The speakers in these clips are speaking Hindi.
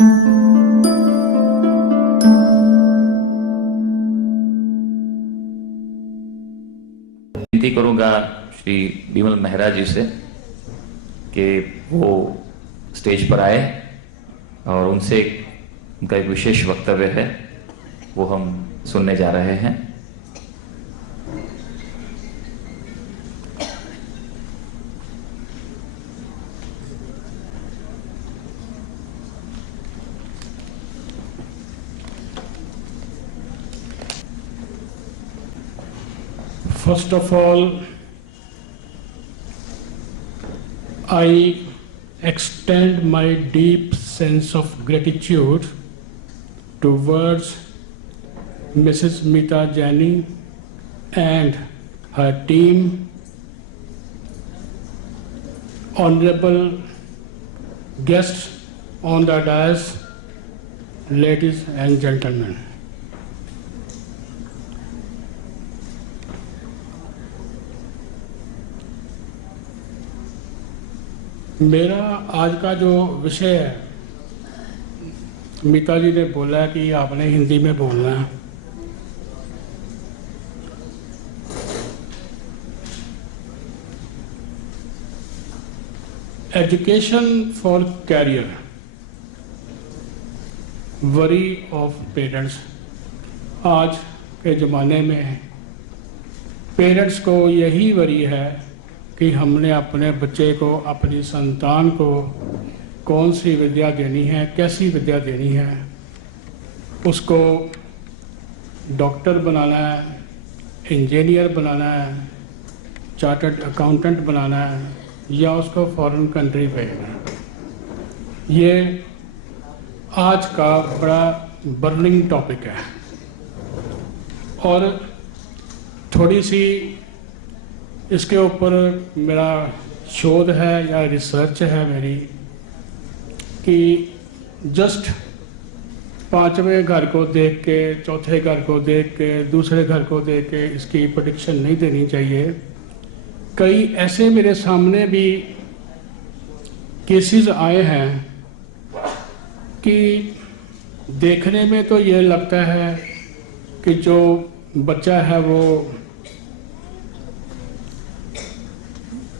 विनती करूंगा श्री बिमल मेहरा जी से कि वो स्टेज पर आए और उनसे उनका एक विशेष वक्तव्य है वो हम सुनने जा रहे हैं। First of all, I extend my deep sense of gratitude towards Mrs. Meeta Jaini and her team, honorable guests on the dais, ladies and gentlemen. मेरा आज का जो विषय है, मीता जी ने बोला कि आपने हिंदी में बोलना है। Education for career, worry of parents. आज के ज़माने में पेरेंट्स को यही वरी है कि हमने अपने बच्चे को, अपनी संतान को कौन सी विद्या देनी है, कैसी विद्या देनी है। उसको डॉक्टर बनाना है, इंजीनियर बनाना है, चार्टर्ड अकाउंटेंट बनाना है, या उसको फॉरेन कंट्री भेजना है। ये आज का बड़ा बर्निंग टॉपिक है और थोड़ी सी इसके ऊपर मेरा शोध है या रिसर्च है मेरी कि जस्ट पांचवें घर को देख के, चौथे घर को देख के, दूसरे घर को देख के इसकी प्रेडिक्शन नहीं देनी चाहिए। कई ऐसे मेरे सामने भी केसेस आए हैं कि देखने में तो ये लगता है कि जो बच्चा है वो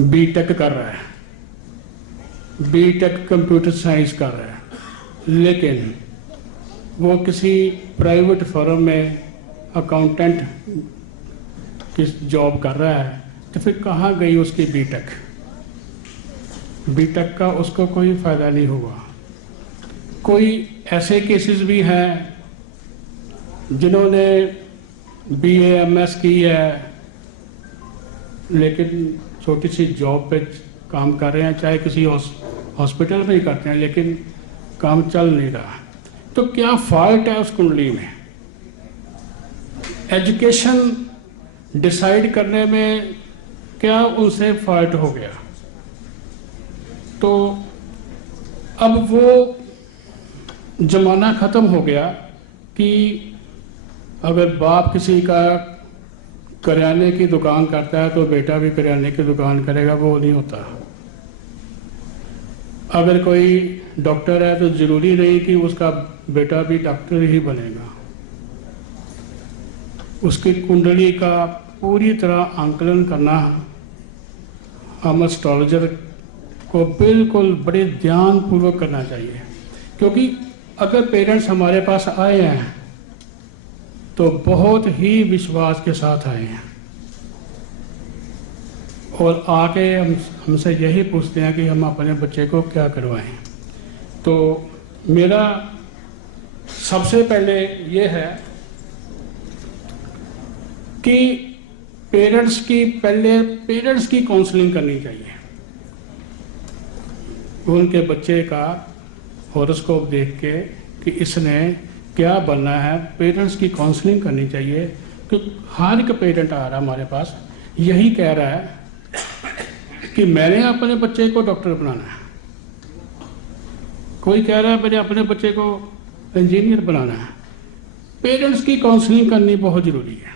बीटेक कर रहा है, बीटेक कंप्यूटर साइंस कर रहा है, लेकिन वो किसी प्राइवेट फर्म में अकाउंटेंट की जॉब कर रहा है, तो फिर कहाँ गई उसकी बीटेक? बीटेक का उसको कोई फ़ायदा नहीं हुआ। कोई ऐसे केसेस भी हैं जिन्होंने BA MS की है लेकिन छोटी सी जॉब पे काम कर रहे हैं, चाहे किसी हॉस्पिटल में ही करते हैं, लेकिन काम चल नहीं रहा। तो क्या फॉल्ट है उस कुंडली में? एजुकेशन डिसाइड करने में क्या उनसे फॉल्ट हो गया? तो अब वो जमाना ख़त्म हो गया कि अगर बाप किसी का करियाने की दुकान करता है तो बेटा भी करियाने की दुकान करेगा, वो नहीं होता। अगर कोई डॉक्टर है तो ज़रूरी नहीं कि उसका बेटा भी डॉक्टर ही बनेगा। उसकी कुंडली का पूरी तरह आंकलन करना हम एस्ट्रोलॉजर को बिल्कुल बड़े ध्यानपूर्वक करना चाहिए, क्योंकि अगर पेरेंट्स हमारे पास आए हैं तो बहुत ही विश्वास के साथ आए हैं और आके हमसे यही पूछते हैं कि हम अपने बच्चे को क्या करवाएं। तो मेरा सबसे पहले ये है कि पेरेंट्स की काउंसलिंग करनी चाहिए। उनके बच्चे का हॉरोस्कोप देख के कि इसने क्या बनना है, पेरेंट्स की काउंसलिंग करनी चाहिए। कि हर एक पेरेंट आ रहा है हमारे पास, यही कह रहा है कि मैंने अपने बच्चे को डॉक्टर बनाना है, कोई कह रहा है मैंने अपने बच्चे को इंजीनियर बनाना है। पेरेंट्स की काउंसलिंग करनी बहुत ज़रूरी है,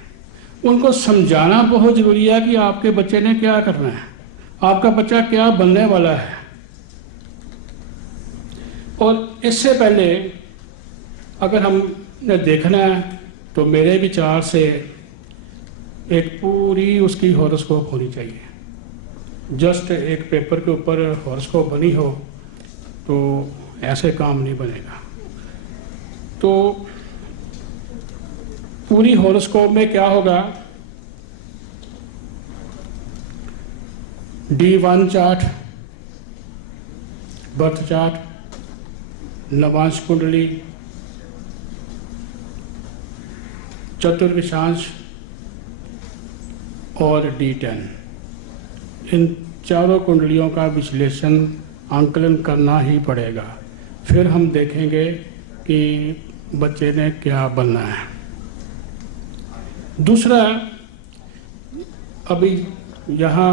उनको समझाना बहुत ज़रूरी है कि आपके बच्चे ने क्या करना है, आपका बच्चा क्या बनने वाला है। और इससे पहले अगर हमने देखना है तो मेरे विचार से एक पूरी उसकी हॉरोस्कोप होनी चाहिए। जस्ट एक पेपर के ऊपर हॉरोस्कोप बनी हो तो ऐसे काम नहीं बनेगा। तो पूरी हॉरोस्कोप में क्या होगा, D1 chart, birth chart, Navamsa कुंडली, चतुर्विशांश और D10, इन चारों कुंडलियों का विश्लेषण आंकलन करना ही पड़ेगा। फिर हम देखेंगे कि बच्चे ने क्या बनना है। दूसरा, अभी यहाँ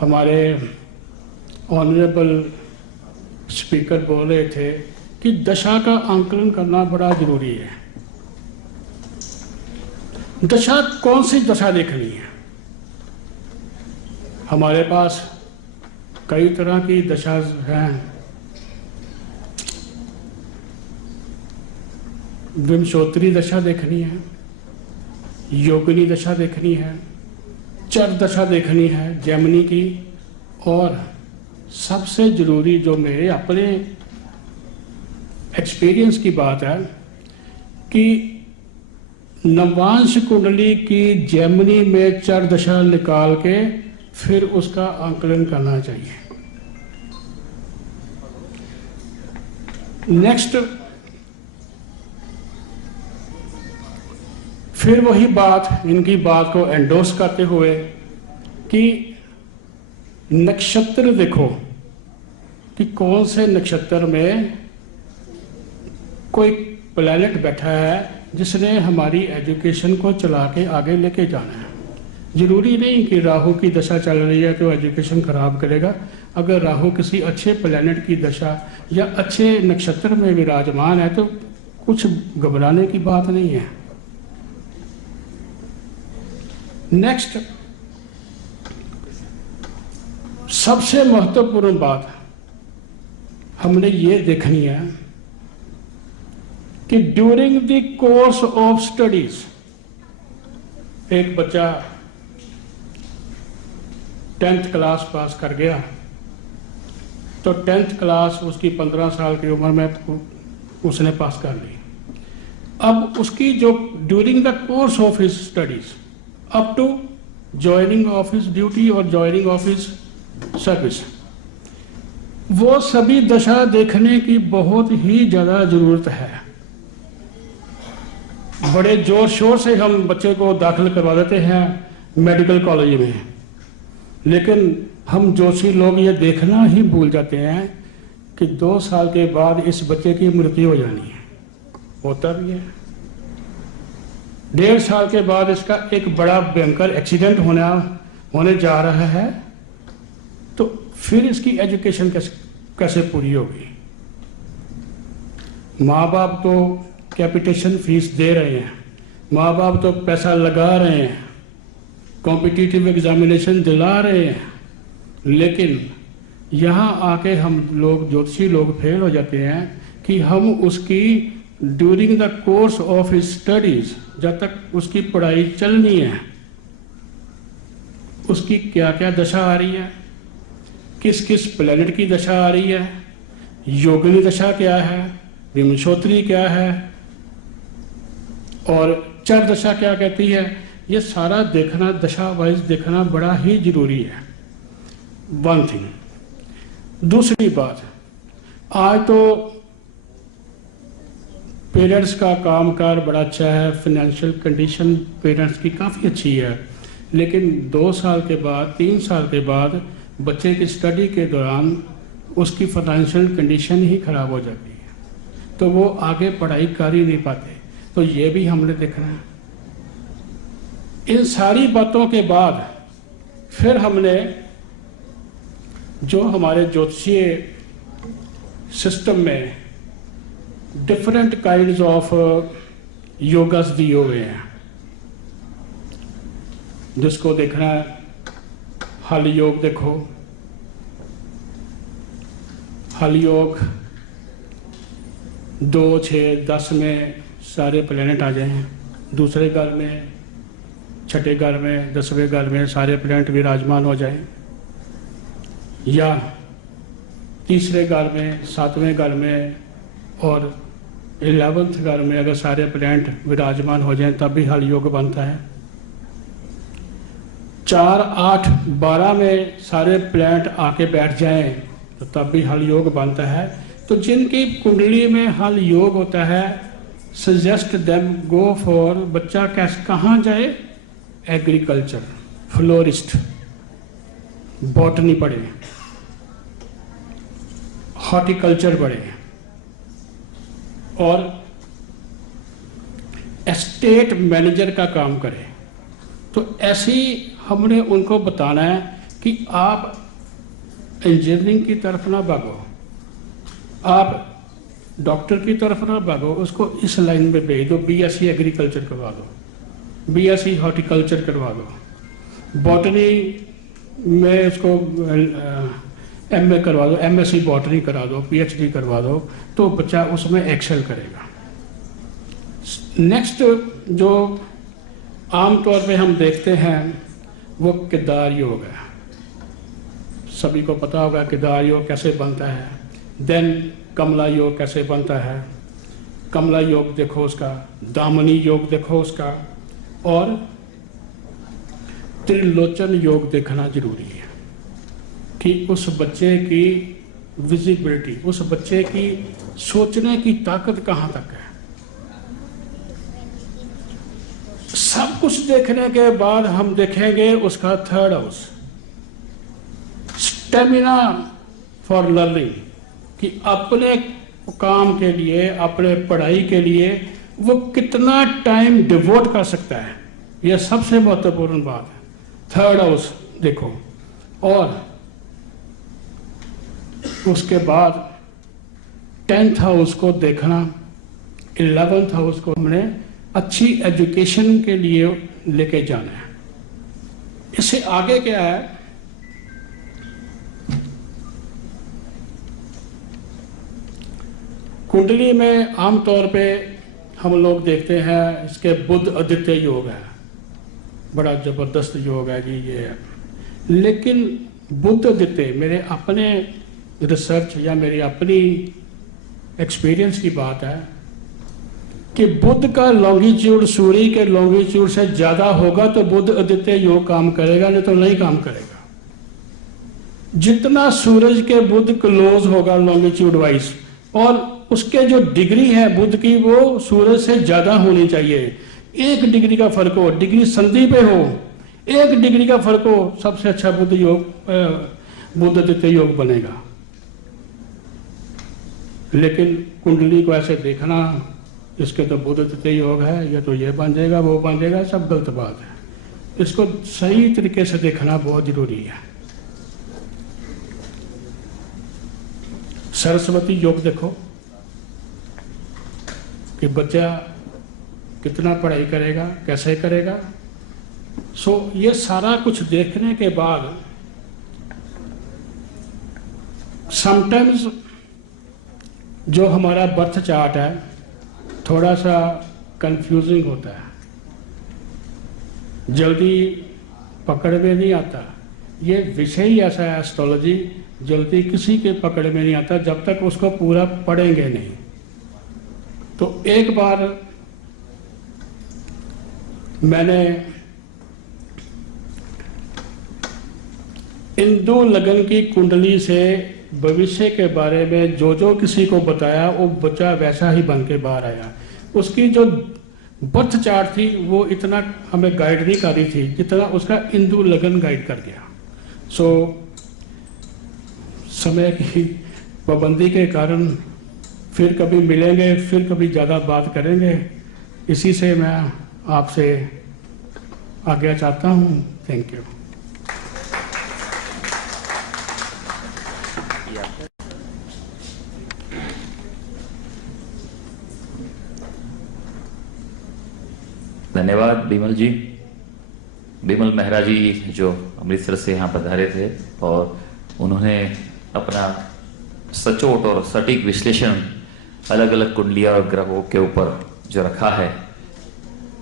हमारे ऑनरेबल स्पीकर बोल रहे थे कि दशा का आंकलन करना बड़ा जरूरी है। दशा, कौन सी दशा देखनी है? हमारे पास कई तरह की दशा हैं। विंशोत्तरी दशा देखनी है, योगिनी दशा देखनी है, चर दशा देखनी है जेमिनी की, और सबसे जरूरी जो मेरे अपने एक्सपीरियंस की बात है कि नवांश कुंडली की जेमिनी में चर दशा निकाल के फिर उसका आंकलन करना चाहिए। नेक्स्ट, फिर वही बात, इनकी बात को एंडोर्स करते हुए कि नक्षत्र देखो कि कौन से नक्षत्र में कोई प्लैनेट बैठा है जिसने हमारी एजुकेशन को चला के आगे लेके जाना है। जरूरी नहीं कि राहु की दशा चल रही है तो एजुकेशन खराब करेगा। अगर राहु किसी अच्छे प्लैनेट की दशा या अच्छे नक्षत्र में विराजमान है तो कुछ घबराने की बात नहीं है। नेक्स्ट, सबसे महत्वपूर्ण बात हमने ये देखनी है कि during the course of studies, एक बच्चा 10th क्लास पास कर गया तो 10th क्लास उसकी 15 साल की उम्र में उसने पास कर ली। अब उसकी जो during the course of his studies up to joining of his duty और ज्वाइनिंग ऑफ हिज सर्विस, वो सभी दशा देखने की बहुत ही ज़्यादा ज़रूरत है। बड़े जोर शोर से हम बच्चे को दाखिल करवा देते हैं मेडिकल कॉलेज में, लेकिन हम जोशी लोग ये देखना ही भूल जाते हैं कि 2 साल के बाद इस बच्चे की मृत्यु हो जानी है। होता भी है। 1.5 साल के बाद इसका एक बड़ा भयंकर एक्सीडेंट होने जा रहा है, तो फिर इसकी एजुकेशन कैसे पूरी होगी? माँ बाप तो कैपिटेशन फीस दे रहे हैं, माँ बाप तो पैसा लगा रहे हैं, कॉम्पिटिटिव एग्जामिनेशन दिला रहे हैं, लेकिन यहाँ आके हम लोग ज्योतिषी लोग फेल हो जाते हैं कि हम उसकी during the course of his studies, जब तक उसकी पढ़ाई चलनी है, उसकी क्या क्या दशा आ रही है, किस किस प्लैनेट की दशा आ रही है, योगिनी दशा क्या है, विंशोत्तरी क्या है और चर दशा क्या कहती है, ये सारा देखना, दशा वाइज देखना बड़ा ही जरूरी है। One thing. दूसरी बात, आज तो पेरेंट्स का कामकाज बड़ा अच्छा है, फाइनेंशियल कंडीशन पेरेंट्स की काफ़ी अच्छी है, लेकिन 2 साल के बाद, 3 साल के बाद बच्चे की स्टडी के दौरान उसकी फाइनेंशियल कंडीशन ही खराब हो जाती है, तो वो आगे पढ़ाई कर ही नहीं पाते। तो ये भी हमने देखना है। इन सारी बातों के बाद फिर हमने जो हमारे ज्योतिषीय सिस्टम में डिफरेंट काइंड्स ऑफ योगास दिए हुए हैं, जिसको देखना है, हल योग देखो, हल योग 2, 6, 10 में सारे प्लैनेट आ जाएं, दूसरे घर में, छठे घर में, 10वें घर में सारे प्लैनेट विराजमान हो जाएं, या तीसरे घर में, 7वें घर में और 11th घर में अगर सारे प्लैनेट विराजमान हो जाएं तब भी हल योग बनता है। 4, 8, 12 में सारे प्लैनेट आके बैठ जाएं तो तब भी हल योग बनता है। तो जिनकी कुंडली में हल योग होता है, सजेस्ट देम गो फॉर, बच्चा कैसे कहाँ जाए, एग्रीकल्चर, फ्लोरिस्ट, बॉटनी पढ़े, हॉर्टिकल्चर पढ़े और एस्टेट मैनेजर का काम करे। तो ऐसे ही हमने उनको बताना है कि आप इंजीनियरिंग की तरफ ना भागो, आप डॉक्टर की तरफ ना भागो, उसको इस लाइन में भेज दो, बीएससी एग्रीकल्चर करवा दो, बीएससी हॉर्टिकल्चर करवा दो, बॉटनी में उसको एमए करवा दो, एमएससी बॉटनी करा दो, पीएचडी करवा दो, तो बच्चा उसमें एक्सेल करेगा। नेक्स्ट जो आमतौर पे हम देखते हैं वो केदार योग है। सभी को पता होगा केदार योग कैसे बनता है। देन कमला योग कैसे बनता है, कमला योग देखो उसका, दामनी योग देखो उसका, और त्रिलोचन योग देखना जरूरी है कि उस बच्चे की विजिबिलिटी, उस बच्चे की सोचने की ताकत कहाँ तक है। सब कुछ देखने के बाद हम देखेंगे उसका third house, stamina for learning, कि अपने काम के लिए, अपने पढ़ाई के लिए वो कितना टाइम डिवोट कर सकता है, यह सबसे महत्वपूर्ण बात है। थर्ड हाउस देखो, और उसके बाद 10th हाउस को देखना, 11th हाउस को हमने अच्छी एजुकेशन के लिए लेके जाना है। इससे आगे क्या है, कुंडली में आमतौर पे हम लोग देखते हैं इसके बुध आदित्य योग है, बड़ा जबरदस्त योग है जी ये। लेकिन बुध आदित्य, मेरे अपने रिसर्च या मेरी अपनी एक्सपीरियंस की बात है कि बुध का लॉन्गिट्यूड सूर्य के लॉन्गिट्यूड से ज्यादा होगा तो बुध आदित्य योग काम करेगा, नहीं तो नहीं काम करेगा। जितना सूरज के बुध क्लोज होगा लॉन्गिट्यूड वाइज, और उसके जो डिग्री है बुध की वो सूरज से ज्यादा होनी चाहिए। 1 डिग्री का फर्क हो, डिग्री संधि पे हो, 1 डिग्री का फर्क हो, सबसे अच्छा बुध योग, बुध आदित्य योग बनेगा। लेकिन कुंडली को ऐसे देखना, इसके तो बुध आदित्य योग है, ये तो ये बन जाएगा, वो बन जाएगा, सब गलत बात है। इसको सही तरीके से देखना बहुत जरूरी है। सरस्वती योग देखो कि बच्चा कितना पढ़ाई करेगा, कैसे करेगा। ये सारा कुछ देखने के बाद समटाइम्स जो हमारा बर्थ चार्ट है थोड़ा सा कंफ्यूजिंग होता है, जल्दी पकड़ में नहीं आता। ये विषय ही ऐसा है एस्ट्रोलॉजी, जल्दी किसी के पकड़ में नहीं आता जब तक उसको पूरा पढ़ेंगे नहीं। तो एक बार मैंने इंदु लगन की कुंडली से भविष्य के बारे में जो जो किसी को बताया वो बच्चा वैसा ही बन के बाहर आया। उसकी जो बर्थ चार्ट थी वो इतना हमें गाइड नहीं कर रही थी जितना उसका इंदु लगन गाइड कर गया। समय की पाबंदी के कारण फिर कभी मिलेंगे, फिर कभी ज़्यादा बात करेंगे। इसी से मैं आपसे आज्ञा चाहता हूँ। Thank you. धन्यवाद बिमल जी। बिमल मेहरा जी जो अमृतसर से यहाँ पधारे थे और उन्होंने अपना सचोट और सटीक विश्लेषण अलग अलग कुंडलियां और ग्रहों के ऊपर जो रखा है,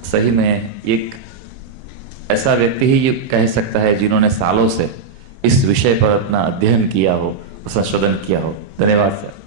सही में एक ऐसा व्यक्ति ही ये कह सकता है जिन्होंने सालों से इस विषय पर अपना अध्ययन किया हो, संशोधन किया हो। धन्यवाद सर।